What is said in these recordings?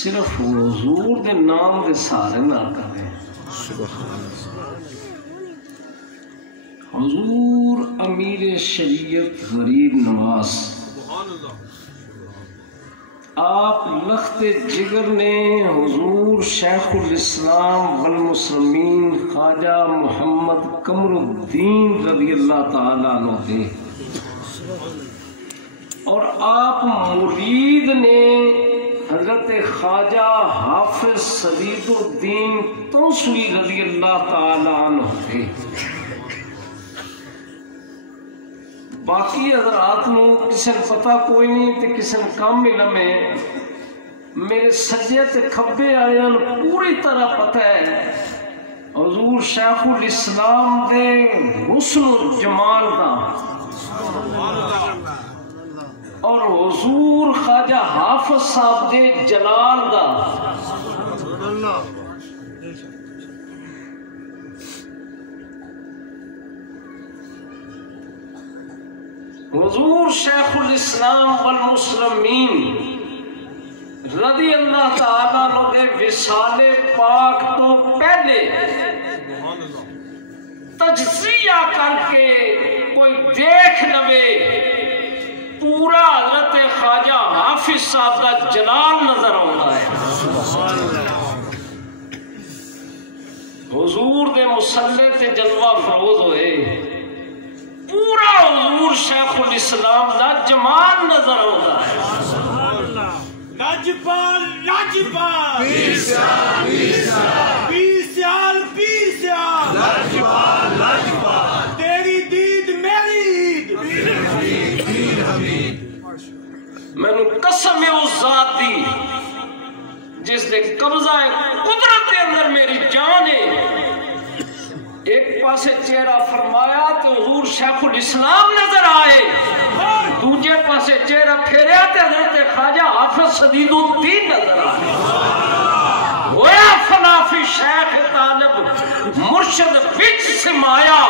صرف حضور دے نام دے سارے نہ کریں. حضور امیر شریعت غریب نواز آپ لخت جگر نے حضور شیخ الاسلام والمسلمین خواجہ محمد قمر الدین رضی اللہ تعالیٰ عنہ دے، اور آپ مرید نے حضرت خواجہ حافظ سعید الدین توسوی رضی اللہ تعالیٰ عنہ دے. باقی حضرات نو کسی نے پتہ کوئی نہیں تے کسی نے کم علم ہے، میرے سجے تے کھبے آئے پوری طرح پتہ ہے حضور شیخ الاسلام دے حسن و جمال دا اور حضور خواجہ حافظ صاحب دے جلال دا. حضور شیخ الاسلام والمسلمین رضی اللہ تعالیٰ عنہ دے وصال پاک تو پہلے تجزیہ کر کے کوئی دیکھ لوے پورا حضرت خواجہ حافظ صاحب کا جلال نظر آتا ہے. حضور دے مصلے تے جلوہ فروز ہوئے، پورا حضور شیخ الاسلام دا جمال نظر آتا ہے. لاجپال لاجپال پیر سیال پیر سیال پیر سیال لاجپال لاجپال تیری دید میری عید پیر حمید. میں نے قسم ہے اس ذات دی جس نے قبضہ قدرت کے اندر میری جان ہے. ایک پاسے چہرہ فرمایا تو حضور شیخ الاسلام نظر آئے، دوجے پاسے چہرہ پھیریا تو حضرت خواجہ حافظ سعید الدین نظر آئے. ہویا فنا فی شیخ طالب مرشد وچ سمایا،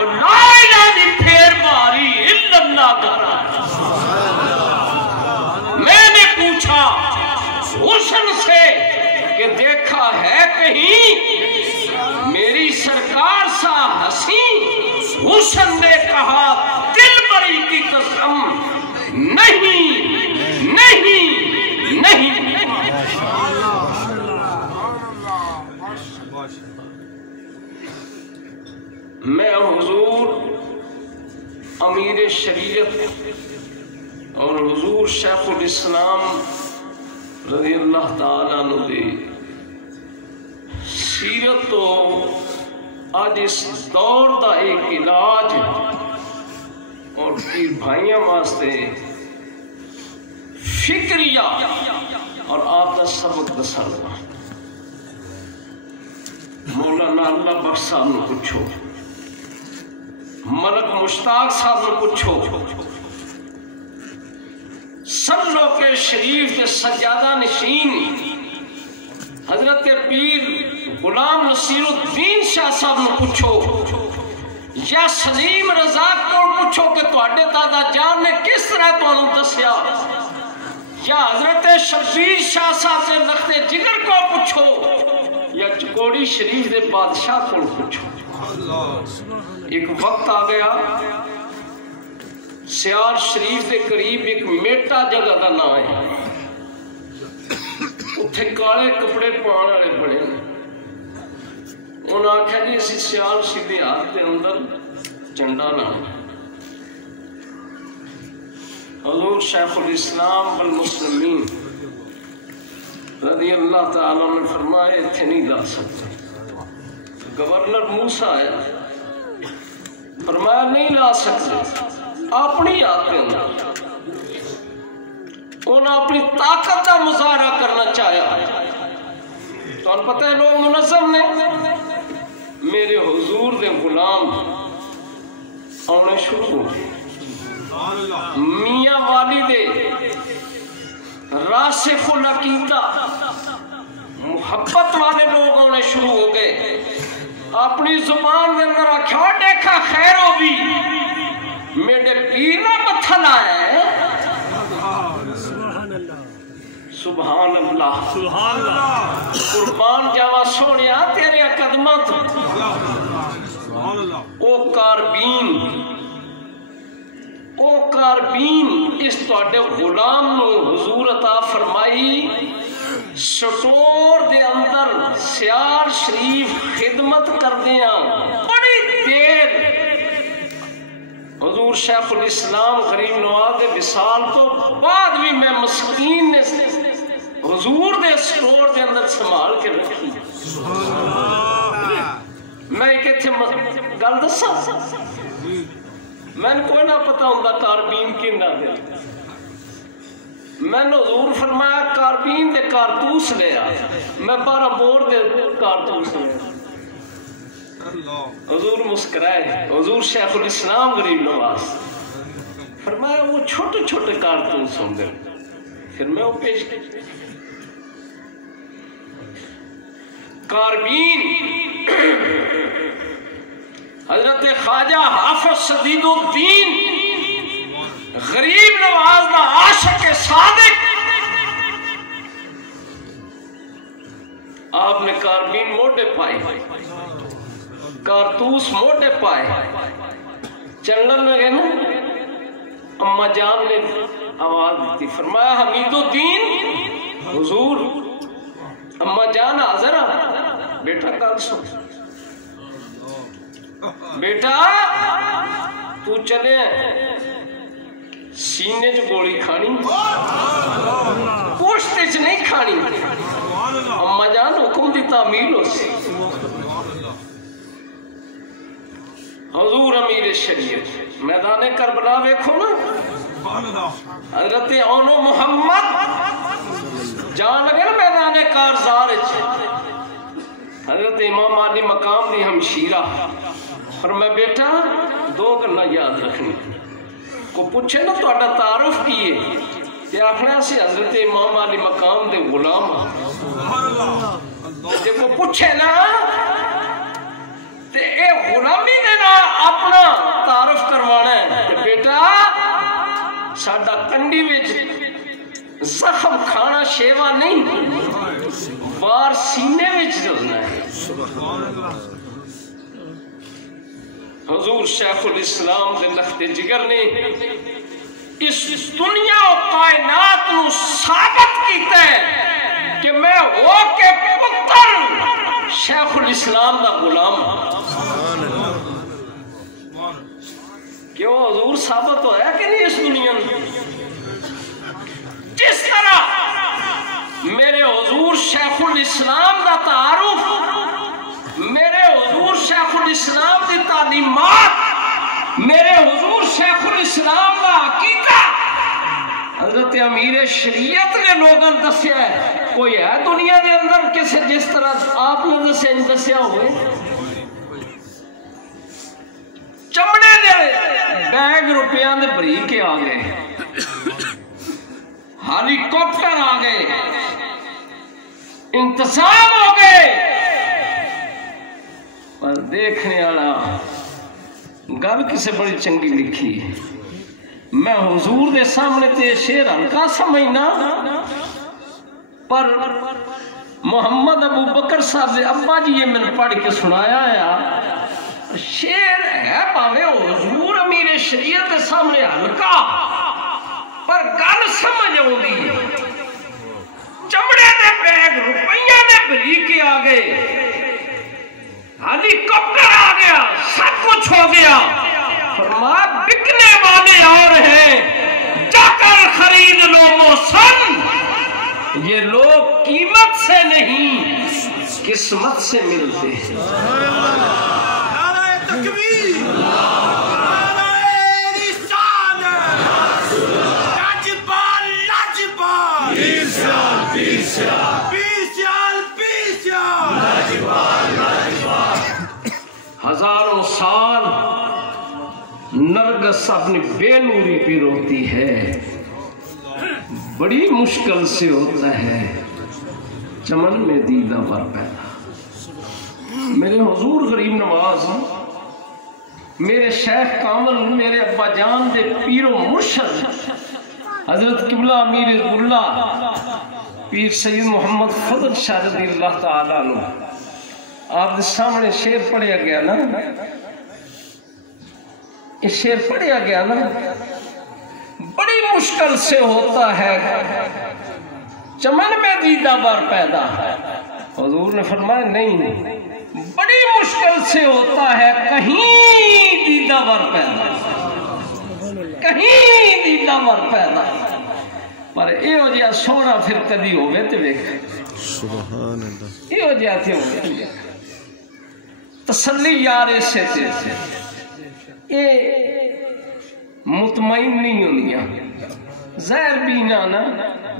لا الہ دی پھیر ماری الا اللہ کرا. میں نے پوچھا حسن سے کہ دیکھا ہے کہیں میری سرکار سا ہنسی؟ حسن نے کہا دل بری کی قسم نہیں نہیں نہیں. میں حضور امیر شریعت اور حضور شیخ الاسلام رضی اللہ تعالیٰ عنہ دی سیرت تو آج اس دور دا ایک علاج اور پیر بھائیاں واسطے فکریہ اور آپ کا سبق دسانا. مولانا اللہ بخش صاحب نے پوچھو، ملک مشتاق صاحب نے پوچھو، سلو کے شریف کے سجادہ نشین حضرت پیر غلام نصیر الدین شاہ صاحب نے پوچھو، یا سلیم رضا کو پوچھو کہ تواڈے دادا جان نے کس طرح تانوں دسیا، یا حضرت شبیر شاہ صاحب سے لخت جگر کو پوچھو، یا چکوڑی شریف دے بادشاہ کو پوچھو. ایک وقت آ گیا سیال شریف دے قریب ایک میٹا جگہ دا نام ہے، اتھے کالے کپڑے پان والے بڑے. انہوں نے آخیا جی اسی سیال شریف ہاتھ کے اندر جھنڈا نہ. حضور شیخ الاسلام والمسلمین رضی اللہ تعالیٰ نے فرمایا اتھے نہیں لا سکتے. گورنر موسیٰ آیا، فرمایا نہیں لا سکتے. اپنی ہاتھ کے اندر انہوں اپنی طاقت کا مظاہرہ کرنا چاہیا. تو ان پتہ ہے لوگ منظم نے میرے حضور دے غلام آنے شروع ہو گئے. میاں والی دے راسخ العقیدہ محبت والے لوگ آنے شروع ہو گئے. اپنی زبان دے اندر آکھا دیکھا خیر ہو بھی میرے پیر نہ متھن آیا ہے. سبحان اللہ سبحان اللہ قربان جاوا سونیا تیرے قدماں تو سبحان اللہ او کاربین اس تواڈے غلام نو حضور عطا فرمائی سٹور دے اندر سیار شریف خدمت کردیاں بڑی دیر حضور شیخ الاسلام غریب نواز دے وصال تو بعد بھی میں مسکین نے حضور دے سٹور دے اندر سنبھال کے رکھی میں ایک اتھے گل دسا میں نے کوئی نہ پتا ہوں کاربین کی نہ دے میں نے حضور فرمایا کاربین دے کارتوس لیا میں 12 بور دے کارتوس لیا حضور مسکرائے حضور شیخ الاسلام غریب نواز فرمایا وہ چھوٹے چھوٹے کارتوس ہوں گے پھر میں وہ پیش کیا کاربین حضرت خواجہ حافظ سدید الدین غریب نواز دا عاشق صادق آپ نے کاربین موٹے پائے کارتوس موٹے پائے چلن لگے نا اما جان نے آواز دیتی فرمایا حمید الدین حضور اما جان حاضر بیٹا کل سو بیٹا تو چلے سینے جو گولی کھانی پوشتے چ نہیں کھانی اما جان حکم دی تعمیل ہو سی حضور امیر شریعت میدان کربلا ویکھو نا حضرت اونو محمد جان لگے نا میدان کارزار حضرت امام علی مقام دی ہمشیرہ فرمایا بیٹا 2 گلاں یاد رکھنی کو پوچھے نا تو تعارف کیے کہ آخنا سے حضرت امام علی مقام دے غلام جب وہ پوچھے نا تے اے غلامی دے نا اپنا تعارف کروانا ہے بیٹا ساڈا کنڈی وچ زخم کھانا شیوا نہیں وار سینے وچ جلنا ہے حضور شیخ الاسلام دے لخت جگر نے اس دنیا و کائنات نو ثابت کیتا ہے کہ میں ہو کے پتر شیخ الاسلام دا غلام کیوں حضور ثابت ہویا کہ نہیں اس دنیا میں جس طرح میرے حضور شیخ الاسلام دا تعارف میرے حضور شیخ الاسلام دی تعلیمات میرے حضور شیخ الاسلام دا عقیدہ حضرت امیر شریعت نے لوگوں دسیا ہے کوئی ہے دنیا دے اندر کسی جس طرح آپ نے دسیا ہوئے چمڑے دے بیگ روپیاں دے بری کے آ گئے ہیلی کاپٹر آ گئے انتظام ہو گئے پر دیکھنے والا گل کسے بڑی چنگی لکھی میں حضور دے سامنے تے شیر ہلکا سمجھنا پر محمد ابو بکر صاحب دے ابا جی یہ میں نے پڑھ کے سنایا ہے شیر ہے پاوے حضور امیر شریعت دے سامنے ہلکا پر گل سمجھ آؤندی چمڑے دے بیگ روپیہ دے بری کے آ گئے ہیلی کاپٹر آ گیا سب کچھ ہو گیا فرمایا بکنے والے اور ہیں جا کر خرید لو محسن یہ لوگ قیمت سے نہیں قسمت سے ملتے ہیں نعرہ تکبیر نعرہ رسالت لاجپال لاجپال پیر سیال پیر سیال پیر سیال پیر سیال لاجپال لاجپال ہزاروں سال نرگس اپنی بے نوری پہ روتی ہے بڑی مشکل سے ہوتا ہے چمن میں دیدہ پر پیدا میرے حضور غریب نواز میرے شیخ کامل میرے ابا جان دے پیر و مرشد حضرت قبلہ امیر اللہ پیر سید محمد فضل شاہ رضی اللہ تعالیٰ عنہ آپ کے سامنے شعر پڑھیا گیا نا، یہ شعر پڑھیا گیا نا، بڑی مشکل سے ہوتا ہے چمن میں دیدہ بار پیدا، حضور نے فرمایا نہیں، بڑی مشکل سے ہوتا ہے کہیں دیدہ بار پیدا، کہیں دیدہ بار پیدا، پر یہ ہو جیا سونا پھر کدی ہوگے تو دیکھ، سبحان اللہ، یہ ہو جیا تھے ہوگے تسلی یار سے تھے، یہ مطمئن نہیں ہونیا، زہر بینا نا،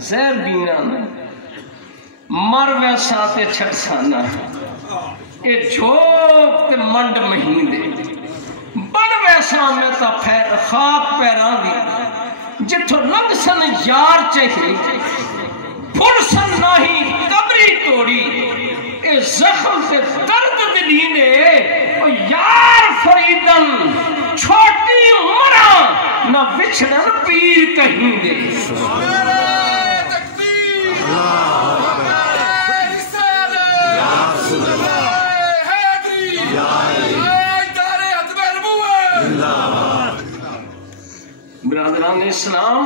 زہر بینا نا، مر ویسا تے چھٹ سانا، اے جھوک تے منڈ مہین دے، بڑ ویسا میں تا خاک پیران دی، جتھو لنگ سن یار چہی، پھر سن ناہی قبری توڑی، اے زخم تے درد دلینے، او یار فریدن چھوٹی عمرہ نہ بچھڑن پیر کہیں دے، برادران اسلام،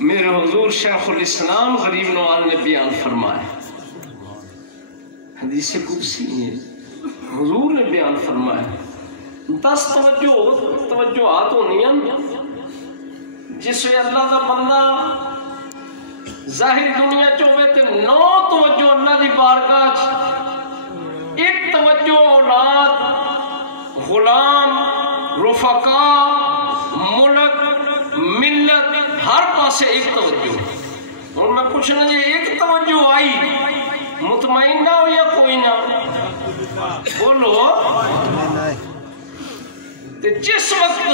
میرے حضور شیخ الاسلام غریب نواز نے بیان فرمایا، حدیث قدسی ہے، حضور نے بیان فرمایا، 10 توجہات ہونی ہیں جس میں اللہ کا بندہ ظاہر دنیا چوے تے 9 توجہ اللہ دی بارگاہ، 1 توجہ اولاد، غلام، رفقا، ملک، ملت، ہر پاسے 1 توجہ، اور میں پوچھنا جی 1 توجہ آئی، مطمئن نہ ہو یا کوئی نہ بولو، جس وقت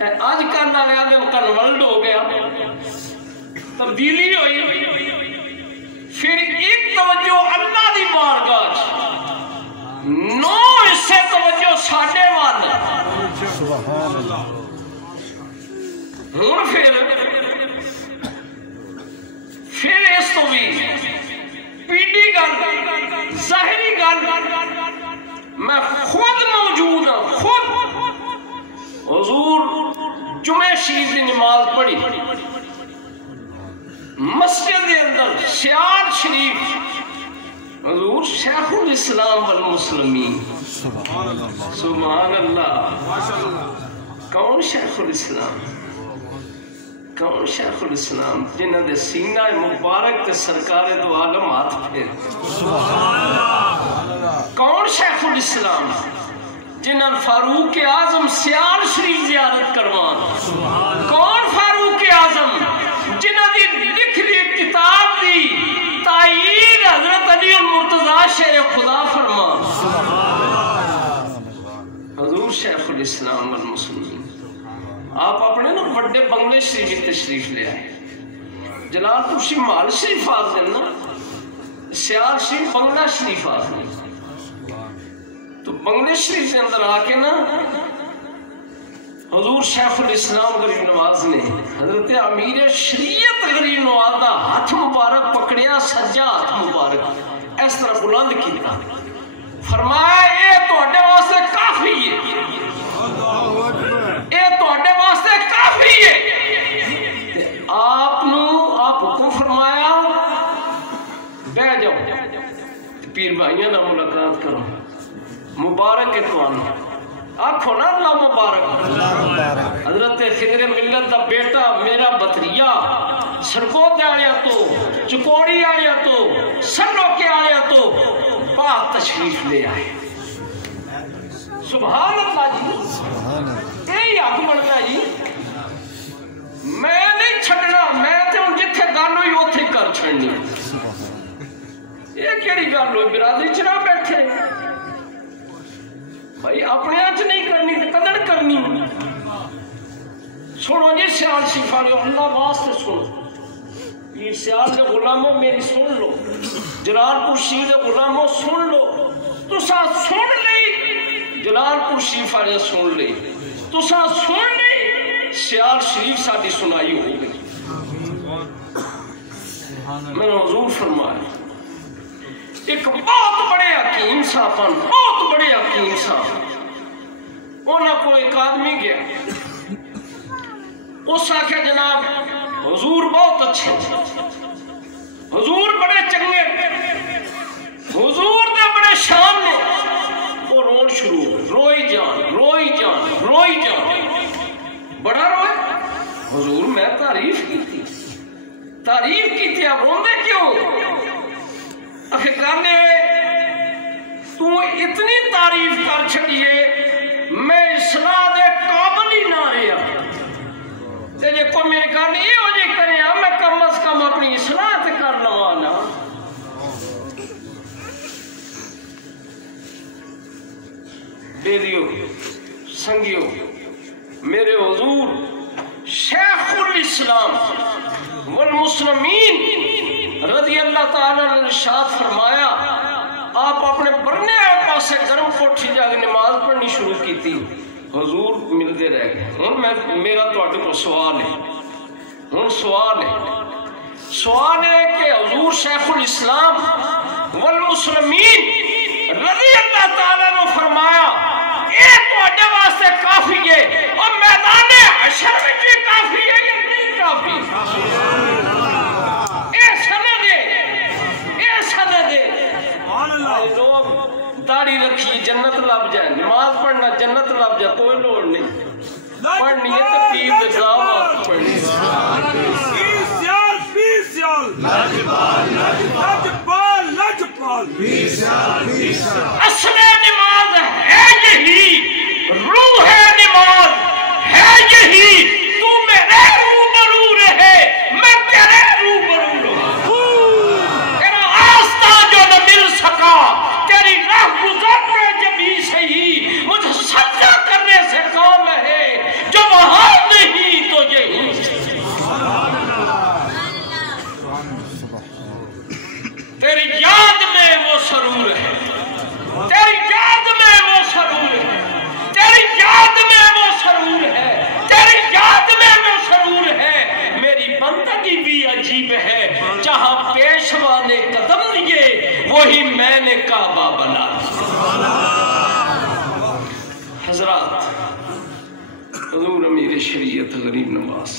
آج کا ناریادم کنورٹ ہو گیا، تبدیلی ہوئی، پھر 1 توجہ اللہ دی بارگاہ، 9 حصے توجہ ساڈے وال، ہوں پھر اس تو بھی پیڈی گل، ظاہری گل، میں خود موجود ہوں، خود حضور جمعہ شریف کی نماز پڑھی مسجد کے اندر، سیال شریف، حضور شیخ الاسلام والمسلمین، سبحان اللہ، کون شیخ الاسلام، کون شیخ الاسلام جنہاں دے سینہ مبارک تے سرکار دو عالم ہاتھ پھیر، کون شیخ الاسلام جنہاں فاروق اعظم سیال شریف زیارت کروان، کون فاروق اعظم جنہاں دی لکھ دی کتاب دی تائید حضرت علی المرتضی شیر خدا فرما، حضور شیخ الاسلام والمسلمین، آپ اپنے نا بڑے بنگلے شریف تشریف لے آئے، جلال پور مال شریف آتے ہیں نا، سیال شریف بنگلہ شریف آتے ہیں، تو بنگلے شریف کے اندر آ کے نا حضور شیخ الاسلام غریب نواز نے حضرت امیر شریعت غریب نواز کا ہاتھ مبارک پکڑیا، سجا ہاتھ مبارک اس طرح بلند کیا، فرمایا اے تواڈے واسطے کافی ہے، اے تواڈے واسطے کافی ہے، آپ حکم فرمایا بہ جاؤ، پیر بھائیوں نہ ملاقات کرو، مبارک ہے تمہارا، آنکھو نا اللہ مبارک، حضرت خضر ملت دا بیٹا میرا بطریہ، سرگود آیا تو، چکوڑی آیا تو، سنو کے آیا تو، پاک تشریف لے آئے، سبحان اللہ جی، یہی حق بننا جی، میں نہیں چھڑنا، میں تے ان جتھے گل ہوئی اتھے کر چھڑنی، یہ کیڑی گل ہوئی برادری چنا بیٹھے، بھائی اپنے آج نہیں کرنی تو قدر کرنی، سنو جی سیال شفالیو، اللہ واسطے سنو، یہ سیال دے غلاموں میری سن لو، جلال پور شریف دے غلاموں سن لو، تو ساتھ سن لی، جلال پور شریف آنے سن لی، تو ساتھ سن لی، سیال شریف ساتھی سنائی ہو گئی، میں نے حضور فرمایا ایک بہت بڑے حکیم صاحب بہت بڑے حکیم صاحب انہوں کو ایک آدمی گیا اس آخیا جناب حضور بہت اچھے حضور بڑے چنگے حضور دے بڑے شان نے وہ رون شروع روئی جان روئی جان روئی جان بڑا روئے حضور میں تعریف کی تھی آپ روندے کیوں آخر کرنے تو اتنی تعریف کر چھڑیے میں اصلاح دے قابل ہی نہ رہا تے جے کوئی میرے گل یہ ہو جائے کرے میں کم از کم اپنی اصلاح تے کر لواں نا بیلیو سنگیو میرے حضور شیخ الاسلام والمسلمین رضی اللہ تعالیٰ نے ارشاد فرمایا آپ اپنے برنے آئے پاسے گرم کوٹھی جا کے نماز پڑھنی شروع کی تھی حضور ملتے رہ گئے ہوں میرا تو کو سوال ہے سوال ہے کہ حضور شیخ الاسلام والمسلمین رضی اللہ تعالیٰ نے فرمایا یہ تو واسطے کافی ہے اور میدان حشر میں بھی کافی ہے یا نہیں کافی لوگ داڑھی رکھی جنت لب جائے نماز پڑھنا جنت لب جائے کوئی لوڑ نہیں پڑھنی ہے تو پیر بجاؤ آپ پڑھنی اصل نماز ہے یہی روح نماز ہے یہی تو میرے روبرو رہے میں تیرے روبرو رہا تیرا آستہ جو نہ مل سکا تیری راہ گزرنے جبھی صحیح مجھے سجدہ کرنے سے کام ہے جو وہاں نہیں تو یہی تیری یاد میں وہ سرور ہے تیری یاد میں وہ سرور ہے تیری یاد میں وہ سرور ہے تیری یاد میں وہ سرور ہے میری بندگی بھی عجیب ہے جہاں پیشوا نے قدم لیے وہی میں نے کعبہ بنا حضرات حضور امیر شریعت غریب نواز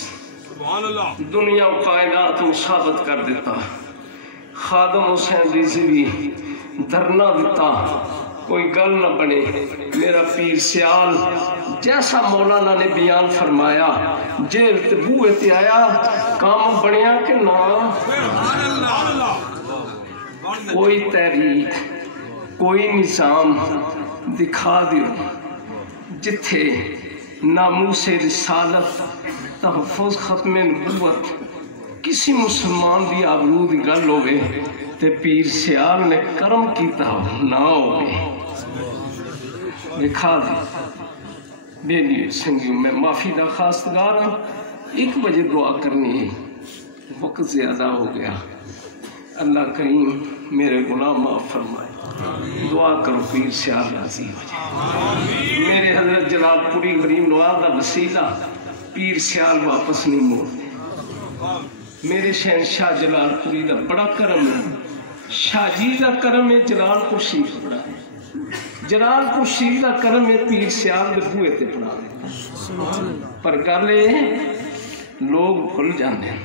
دنیا و کائنات کو ثابت کر دیتا خادم حسین ریزی بھی دھرنا دیتا کوئی گل نہ بنے میرا پیر سیال جیسا مولانا نے بیان فرمایا جیل تے بوئے تے آیا کام بنیا کہ نہ کوئی تحریک کوئی نظام دکھا دیو جتھے ناموس رسالت تحفظ ختم نبوت کسی مسلمان دی آبرو دی گل ہوئے تے پیر سیال نے کرم کیتا نہ ہوئے دکھا دی بیلیے سنگیوں میں معافی دا خواستگار ہوں 1 بجے دعا کرنی ہے وقت زیادہ ہو گیا اللہ کریم میرے گناہ معاف فرمائے دعا کرو پیر سیال راضی ہو جائے میرے حضرت جلال پوری غریب نواز دا وسیلہ پیر سیال واپس نہیں موڑ دے میرے شہنشاہ جلال پوری دا بڑا کرم ہے شاہ جی دا کرم ہے جلال پور شریف بڑا ہے جلال پور شریف دا کرم ہے پیر سیال دے بوئے تے پڑھا ہے پر گلے لوگ بھول جاندے ہیں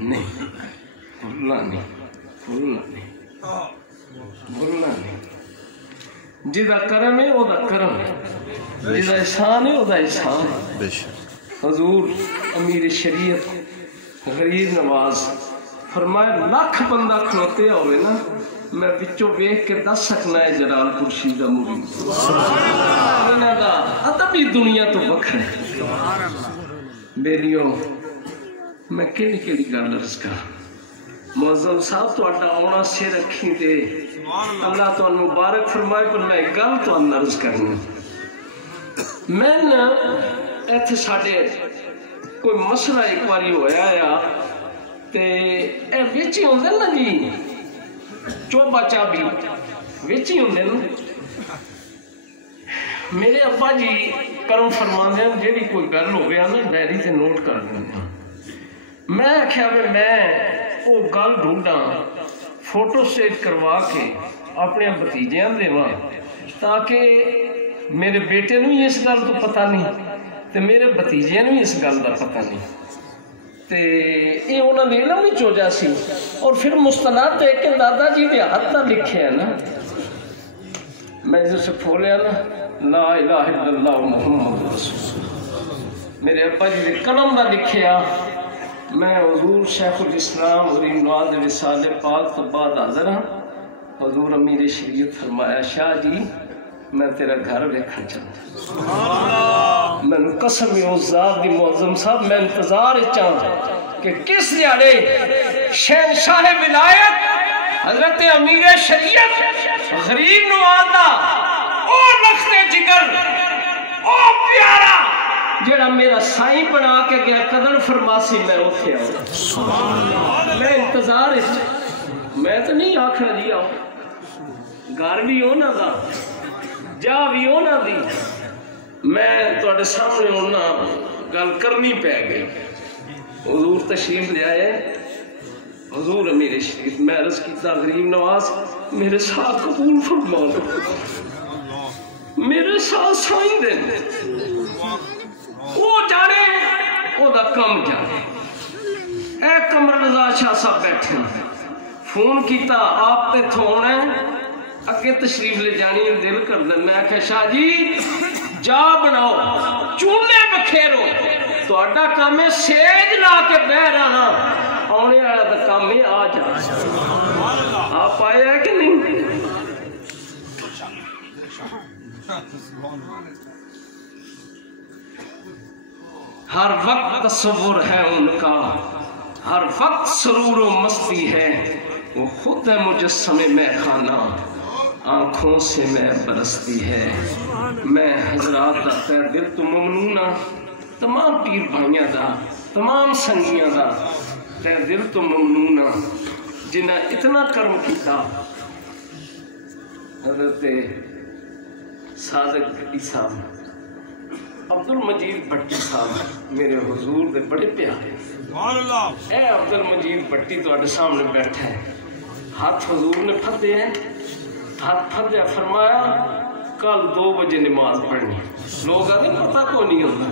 نہیں بھولنا نہیں جدا کرم ہے وہ دا کرم ہے جدا احسان ہے وہ دا احسان ہے حضور امیر شریعت غریب نواز فرمایا 1,00,000 بندہ کھلوتے ہوئے نا میں بچوں بیک کے 10 سکنا ہے جلال پور شریف دا موری انہاں دا ادبی دنیا تو بکھر ہے بیلیوں میں کیڑی گل عرض کر معظم صاحب تو اڈا آنا سے رکھی تے اللہ تو مبارک فرمائے پر میں گل تو عرض کرنی میں نا ایتھے ساڑھے کوئی مسئلہ ایک باری ہویا یا تے اے ویچی ہوں دے نا جی چوبا چابی ویچی ہوں دے نا میرے ابا جی کرم فرمان دیں جیڑی کوئی گل ہو گیا نا ڈائری تے نوٹ کر دیں میں آخیا میں وہ گل ڈھونڈا فوٹو سٹیٹ کروا کے اپنے بھتیجیاں دیواں تاکہ میرے بیٹے نوں اس گل تو پتہ نہیں تے میرے بھتیجے نوں اس گل دا پتہ نہیں تے یہ انہوں نے علم وچ ہو جا سی اور پھر مستند دیکھ کے دادا جی دے ہاتھ دا لکھیا نا میں جسے کھولیا نا لا الہ الا اللہ محمد رسول میرے ابا جی دے قلم دا لکھیا میں حضور شیخ الاسلام اور نواز وصال پاک تو بعد حاضر ہاں حضور امیر شریعت فرمایا شاہ جی میں تیرا گھر ویکھنا چاہتا میں قسم او ذات دی معظم صاحب میں انتظار چاہتا کہ کس دیاڑے شہنشاہ ولایت حضرت امیر شریعت غریب نو آتا او لخت جگر او پیارا جڑا میرا سائیں بنا کے گیا قدر فرماسی میں اٹھے آؤں میں انتظار میں تو نہیں آخر جی آؤں گھر بھی ہونا تھا جا بھی ہونا دی میں تواڈے سامنے ہونا گل کرنی پہ گئی حضور تشریف لے آئے حضور امیر شریف میں عرض کیتا غریب نواز میرے ساتھ قبول فرما لو میرے ساتھ سائیں دے وہ جانے وہ دا کم جانے اے قمر رضا شاہ صاحب بیٹھے فون کیتا آپ تے تھوڑا ہے اگے تشریف لے جانی دل کر دے میں کہ شاہ جی جا بناؤ چونے بکھیرو تو اڈا کام ہے سیج لا کے بہ رہا آنے آیا تو کام ہے آ جا آپ آئے ہیں کہ نہیں ہر وقت تصور ہے ان کا ہر وقت سرور و مستی ہے وہ خود ہے مجسم میں خانہ آنکھوں سے میں برستی ہے میں حضرات دا خیر دل تو ممنونہ تمام پیر بھائیاں دا تمام سنگیاں دا خیر دل تو ممنونہ جنہیں اتنا کرم کیتا حضرت صادق بھٹی صاحب عبد المجید بھٹی صاحب میرے حضور دے بڑے پیارے اے عبد المجید بھٹی تو اڈے سامنے بیٹھا ہے ہاتھ حضور نے پھدے ہیں ہاتھ پھدے فرمایا کل 2 بجے نماز پڑھنی لوگ آتے پتہ کو نہیں ہوتا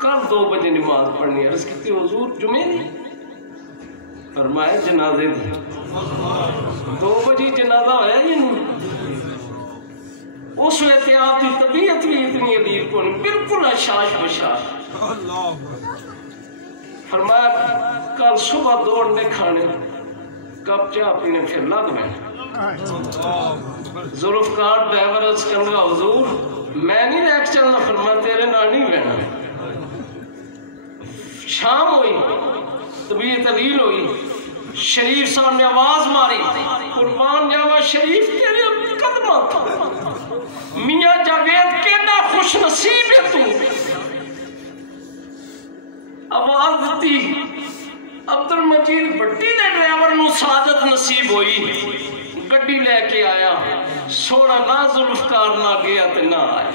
کل 2 بجے نماز پڑھنی عرض کہتی حضور جمعے نہیں فرمایا جنازے دی 2 بجے جنازہ ہویا یہ نہیں اس وقت آپ کی طبیعت بھی اتنی علیل کو نہیں بالکل اشاش بشاش فرمایا کل صبح دوڑنے کھانے کب چاہ پینے پھر لگ میں ذوالفقار ڈرائیور عرض کرنے کا حضور میں نہیں ریک چلنا فرمایا تیرے نہ نہیں بہنا شام ہوئی طبیعت علیل ہوئی شریف صاحب نے آواز ماری قربان جاوا شریف تیرے قدمہ تھا میاں جاوید کینا خوش نصیب ہے تو آواز دیتی عبد المجید بھٹی نے ڈرائیور نو سعادت نصیب ہوئی گڈی لے کے آیا سونا نہ ذوالفقار نہ گیا تے نہ آئے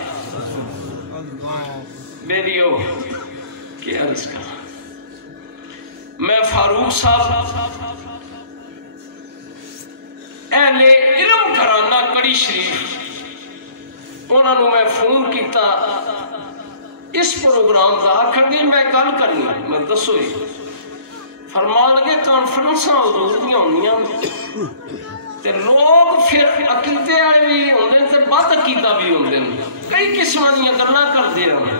بیریو کیا عرض کر میں فاروق صاحب اہل علم گھرانہ کڑی شریف انہوں نے میں فون کیتا اس پروگرام کا آخر گئی میں گل کرنی میں دسو ہی فرمان لگے کانفرنساں حضور دیاں ہونیاں تے لوگ پھر عقیدے والے بھی ہوندے تے بد عقیدہ بھی ہوندے کئی قسم دیاں گلاں کردے ہیں